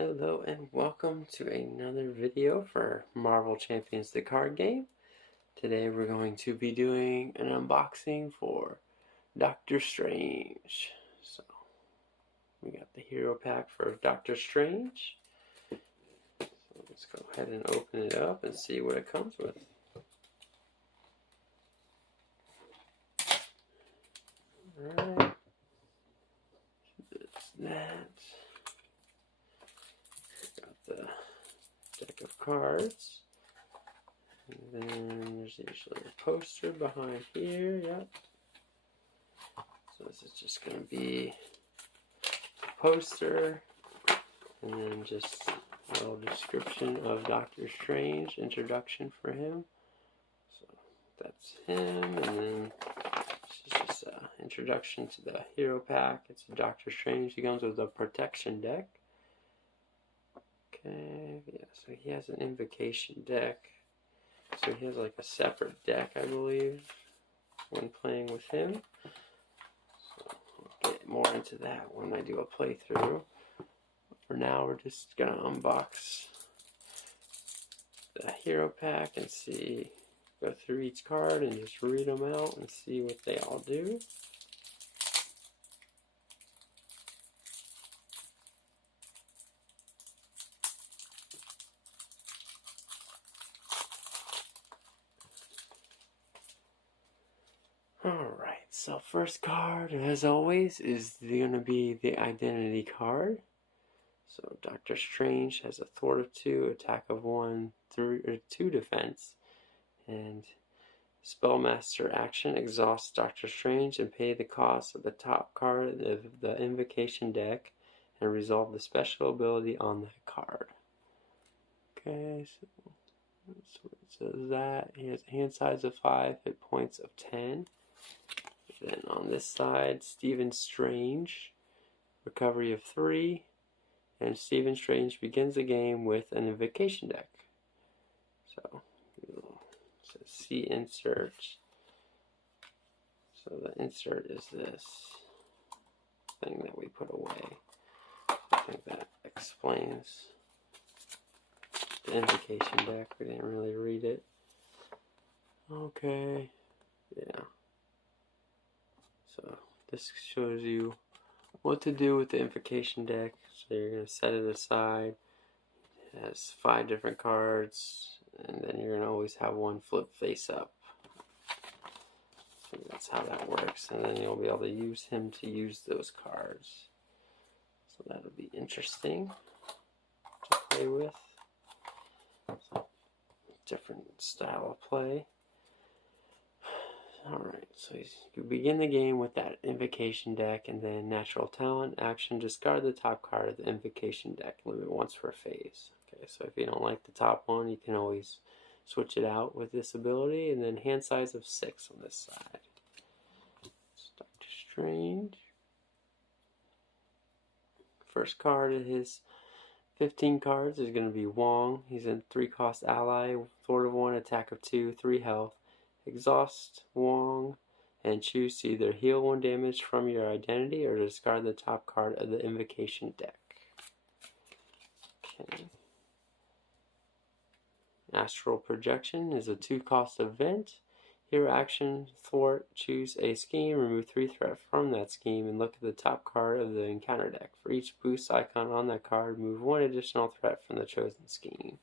Hello and welcome to another video for Marvel Champions the card game. Today we're going to be doing an unboxing for Doctor Strange. So we got the hero pack for Doctor Strange. So let's go ahead and open it up and see what it comes with. Alright, that's that. Got the deck of cards. And then there's usually a poster behind here, yep. So this is just going to be a poster, and then just a little description of Doctor Strange, introduction for him. So that's him, and then this is just an introduction to the hero pack. It's a Doctor Strange. He comes with a protection deck. Okay, yeah, so he has an invocation deck. So he has like a separate deck, I believe, when playing with him. So I'll get more into that when I do a playthrough. For now, we're just going to unbox the hero pack and go through each card and just read them out and see what they all do. Alright, so first card, as always, is going to be the identity card. So Doctor Strange has a thwart of 2, attack of 1, 2 defense, and Spellmaster action, exhaust Doctor Strange and pay the cost of the top card of the invocation deck and resolve the special ability on that card. Okay, so it says that. He has a hand size of 5, hit points of 10. Then on this side, Stephen Strange, recovery of 3, and Stephen Strange begins the game with an invocation deck. So, it says see insert. So the insert is this thing that we put away. I think that explains the invocation deck. We didn't really read it. Okay, yeah. So this shows you what to do with the invocation deck. So you're going to set it aside. It has 5 different cards, and then you're going to always have one flip face up. So that's how that works, and then you'll be able to use him to use those cards. So that'll be interesting to play with. So, different style of play. Alright, so you begin the game with that invocation deck, and then natural talent, action, discard the top card of the invocation deck, limit once per phase. Okay, so if you don't like the top one, you can always switch it out with this ability, and then hand size of 6 on this side. It's Doctor Strange. First card of his 15 cards is going to be Wong. He's a 3-cost ally, thwart of 1, attack of 2, 3 health. Exhaust Wong and choose to either heal 1 damage from your identity or discard the top card of the invocation deck. Okay. Astral Projection is a 2-cost event. Hero action, thwart, choose a scheme, remove 3 threat from that scheme, and look at the top card of the encounter deck. For each boost icon on that card, move 1 additional threat from the chosen scheme.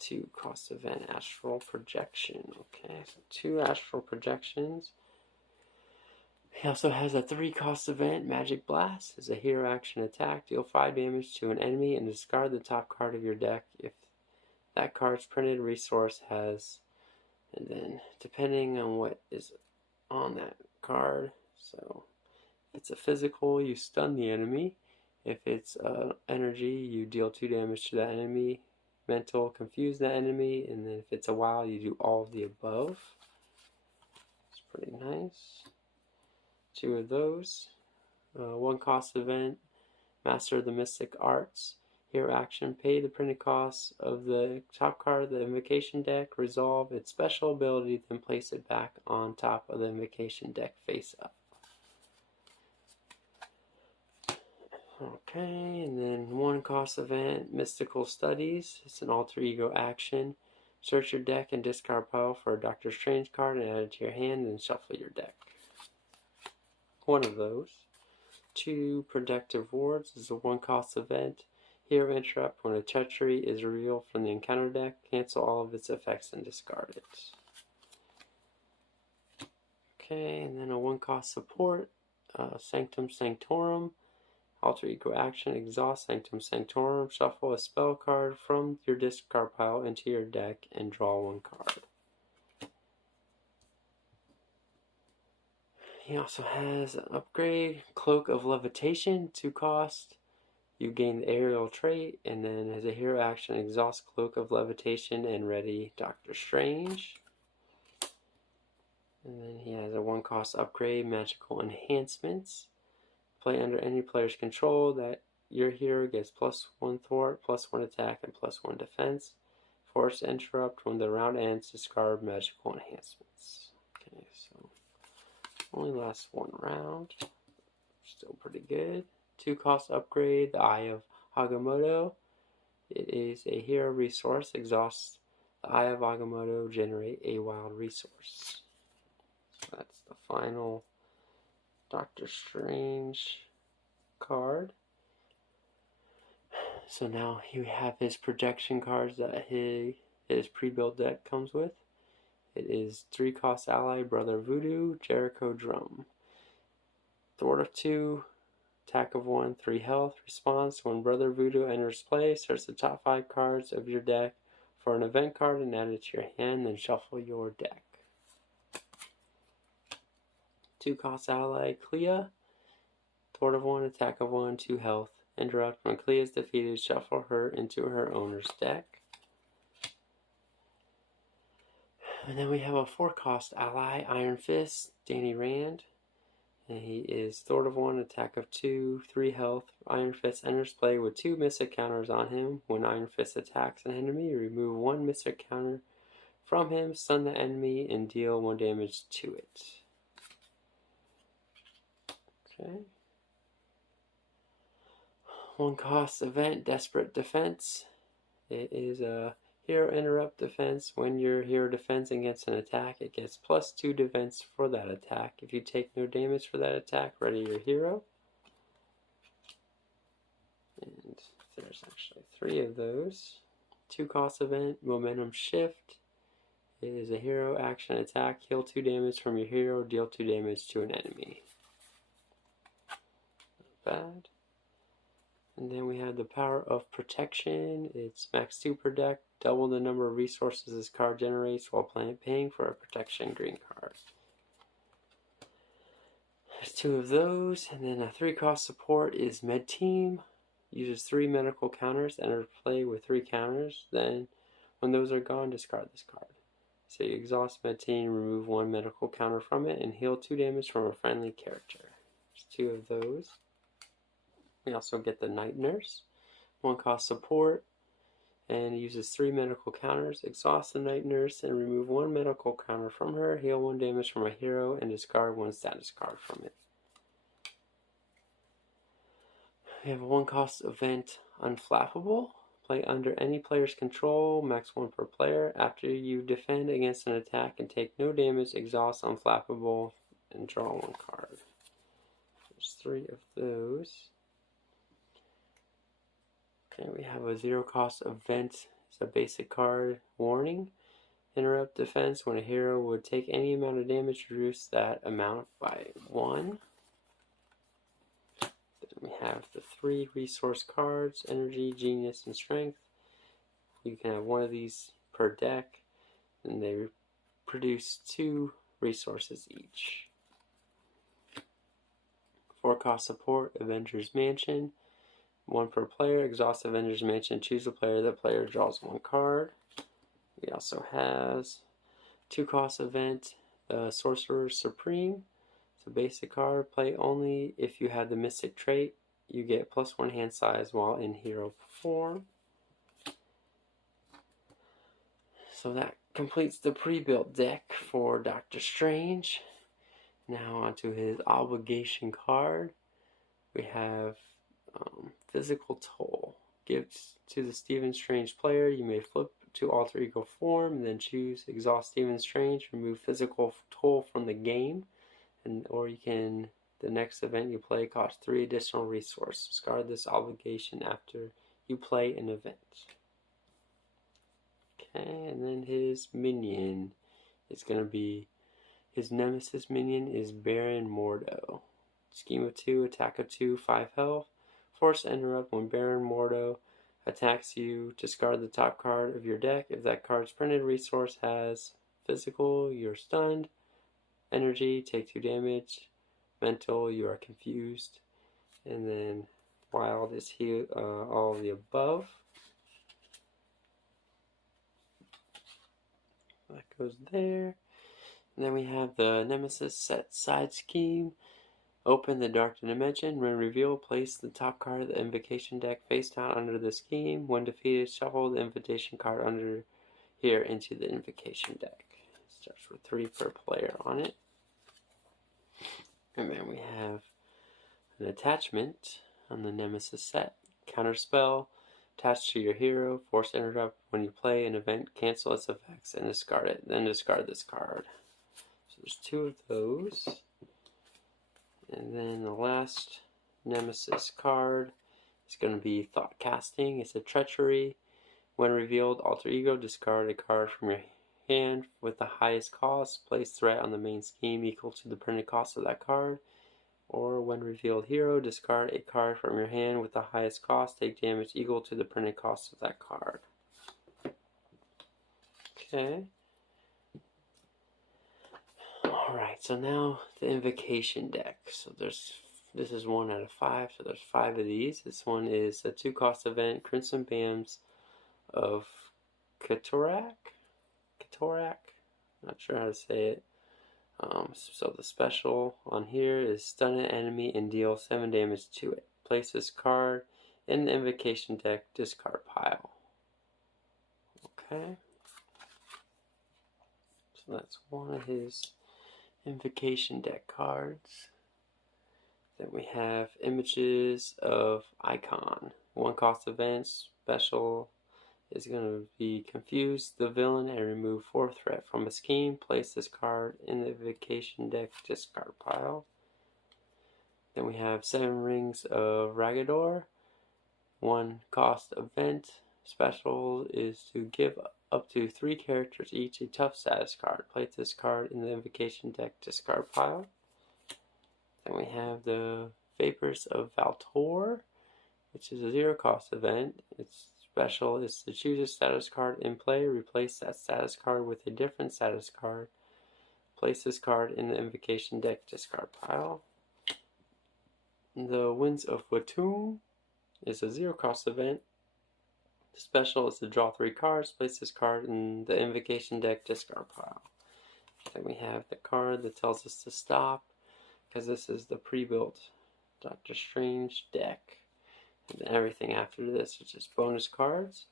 2-cost event, Astral Projection. Okay, so 2 Astral Projections. He also has a 3-cost event, Magic Blast. Is a hero action attack. Deal 5 damage to an enemy and discard the top card of your deck. If that card's printed, resource has, and then depending on what is on that card. So if it's a physical, you stun the enemy. If it's energy, you deal 2 damage to that enemy. Mental, confuse the enemy, and then if it's a wild, you do all of the above. It's pretty nice. 2 of those. 1-cost event, Master of the Mystic Arts. Hero action, pay the printed cost of the top card of the invocation deck, resolve its special ability, then place it back on top of the invocation deck face up. Okay, and then 1 cost event, Mystical Studies. It's an alter ego action. Search your deck and discard pile for a Doctor Strange card and add it to your hand and shuffle your deck. 1 of those. 2 Protective Wards. This is a 1 cost event. Hero Interrupt. When a treachery is revealed from the encounter deck, cancel all of its effects and discard it. Okay, and then a 1 cost support. Sanctum Sanctorum. Alter ego action, exhaust Sanctum Sanctorum, shuffle a spell card from your discard pile into your deck and draw 1 card. He also has an upgrade, Cloak of Levitation, 2 cost. You gain the aerial trait, and then as a hero action, exhaust Cloak of Levitation and ready Doctor Strange. And then he has a 1 cost upgrade, Magical Enhancements. Play under any player's control that your hero gets +1 thwart, +1 attack, and +1 defense. Force interrupt. When the round ends, discard magical enhancements. Okay, so only lasts 1 round. Still pretty good. 2 cost upgrade, the Eye of Agamotto. It is a hero resource. Exhaust the Eye of Agamotto, generate a wild resource. So that's the final Doctor Strange card. So now you have his projection cards that his pre-built deck comes with. It is 3 cost ally, Brother Voodoo, Jericho Drum. Thwart of 2, attack of 1, 3 health. Response: when Brother Voodoo enters play, search the top 5 cards of your deck for an event card and add it to your hand, then shuffle your deck. 2 cost ally, Clea. Thwart of 1, attack of 1, 2 health. Interrupt: when Clea is defeated, shuffle her into her owner's deck. And then we have a 4 cost ally, Iron Fist, Danny Rand. And he is Thwart of 1, attack of 2, 3 health. Iron Fist enters play with 2 Mystic counters on him. When Iron Fist attacks an enemy, remove 1 Mystic counter from him, stun the enemy, and deal 1 damage to it. Okay. 1 cost event, Desperate Defense. It is a hero interrupt defense. When your hero defends against an attack, it gets +2 defense for that attack. If you take no damage for that attack, ready your hero. And there's actually 3 of those. 2 cost event, Momentum Shift. It is a hero action attack. Heal 2 damage from your hero, deal 2 damage to an enemy. Not bad. And then we have the Power of Protection. It's max 2 per deck. Double the number of resources this card generates while paying for a protection green card. There's 2 of those. And then a 3 cost support is Med Team. Uses 3 medical counters. Enter play with 3 counters. Then when those are gone, discard this card. So you exhaust Med Team, remove 1 medical counter from it, and heal 2 damage from a friendly character. There's 2 of those. We also get the Night Nurse. 1 cost support. And uses 3 medical counters. Exhaust the Night Nurse and remove 1 medical counter from her. Heal 1 damage from a hero and discard 1 status card from it. We have a 1 cost event, Unflappable. Play under any player's control, max 1 per player. After you defend against an attack and take no damage, exhaust Unflappable and draw 1 card. There's 3 of those. Okay, we have a 0 cost event. It's a basic card, Warning. Interrupt defense. When a hero would take any amount of damage, reduce that amount by 1. Then we have the 3 resource cards, Energy, Genius, and Strength. You can have 1 of these per deck, and they produce 2 resources each. 4 cost support, Avengers Mansion. 1 per player. Exhaust Avengers Mansion. Choose a player. The player draws 1 card. We also has 2 cost event, Sorcerer Supreme. It's a basic card. Play only if you have the Mystic trait. You get +1 hand size while in hero form. So that completes the pre-built deck for Doctor Strange. Now onto his obligation card. We have Physical Toll. Give to the Stephen Strange player. You may flip to alter ego form, then choose exhaust Stephen Strange, remove Physical Toll from the game, or you can, the next event you play costs 3 additional resources. Discard this obligation after you play an event. Okay, and then his minion is going to be, his nemesis minion is Baron Mordo. Scheme of 2, attack of 2, 5 health. Force interrupt when Baron Mordo attacks you. Discard the top card of your deck. If that card's printed resource has physical, you're stunned. Energy, take 2 damage. Mental, you are confused. And then wild is heal, all of the above. That goes there. And then we have the Nemesis set side scheme. Open the Dark Dimension. When revealed, place the top card of the Invocation deck face down under the scheme. When defeated, shuffle the Invitation card under here into the Invocation deck. It starts with 3 per player on it. And then we have an attachment on the Nemesis set. Counterspell. Attached to your hero. Force interrupt when you play an event. Cancel its effects and discard it. Then discard this card. So there's 2 of those. And then the last Nemesis card is going to be Thought Casting. It's a treachery. When revealed, alter ego, discard a card from your hand with the highest cost. Place threat on the main scheme equal to the printed cost of that card. Or when revealed hero, discard a card from your hand with the highest cost. Take damage equal to the printed cost of that card. Okay. Alright, so now the Invocation deck. So this is 1 out of 5, so there's 5 of these. This one is a 2-cost event, Crimson Bands of Katorak? Not sure how to say it. So the special on here is stun an enemy and deal 7 damage to it. Place this card in the Invocation deck discard pile. Okay. So that's one of his Invocation deck cards. Then we have Images of Icon. 1-cost events. Special is going to be confuse the villain and remove 4 threat from a scheme. Place this card in the Invocation deck discard pile. Then we have 7 Rings of Ragador. 1-cost event. Special is to give up to 3 characters each a tough status card. Place this card in the Invocation deck discard pile. Then we have the Vapors of Valtor, which is a 0-cost event. Its special is to choose a status card in play, replace that status card with a different status card. Place this card in the Invocation deck discard pile. The Winds of Watoomb is a 0-cost event. The special is to draw 3 cards. Place this card in the Invocation deck discard pile. Then we have the card that tells us to stop, because this is the pre-built Doctor Strange deck. And then everything after this is just bonus cards.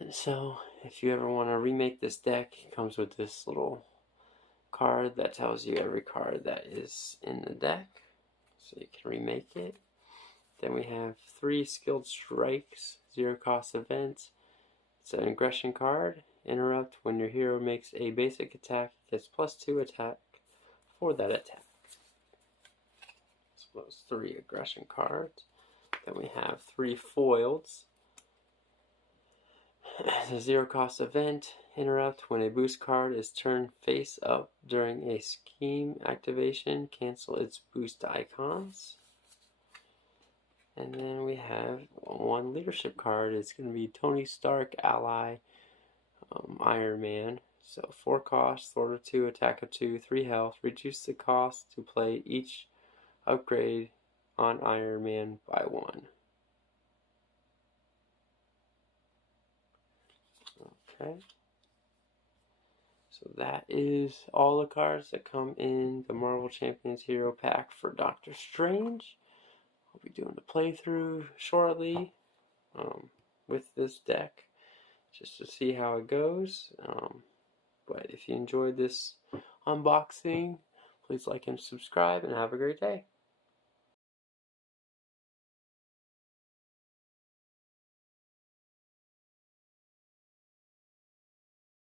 And so if you ever want to remake this deck, it comes with this little card that tells you every card that is in the deck, so you can remake it. Then we have 3 Skilled Strikes, 0-cost events. It's an aggression card. Interrupt when your hero makes a basic attack, it gets +2 attack for that attack. So those 3 aggression cards. Then we have 3 Foils. It's a 0-cost event. Interrupt when a boost card is turned face up during a scheme activation. Cancel its boost icons. And then we have 1 leadership card. It's going to be Tony Stark, ally, Iron Man. So 4 cost, Sword of 2, attack of 2, 3 health. Reduce the cost to play each upgrade on Iron Man by 1. Okay. So that is all the cards that come in the Marvel Champions Hero Pack for Doctor Strange. I'll be doing the playthrough shortly with this deck, just to see how it goes. But if you enjoyed this unboxing, please like and subscribe, and have a great day.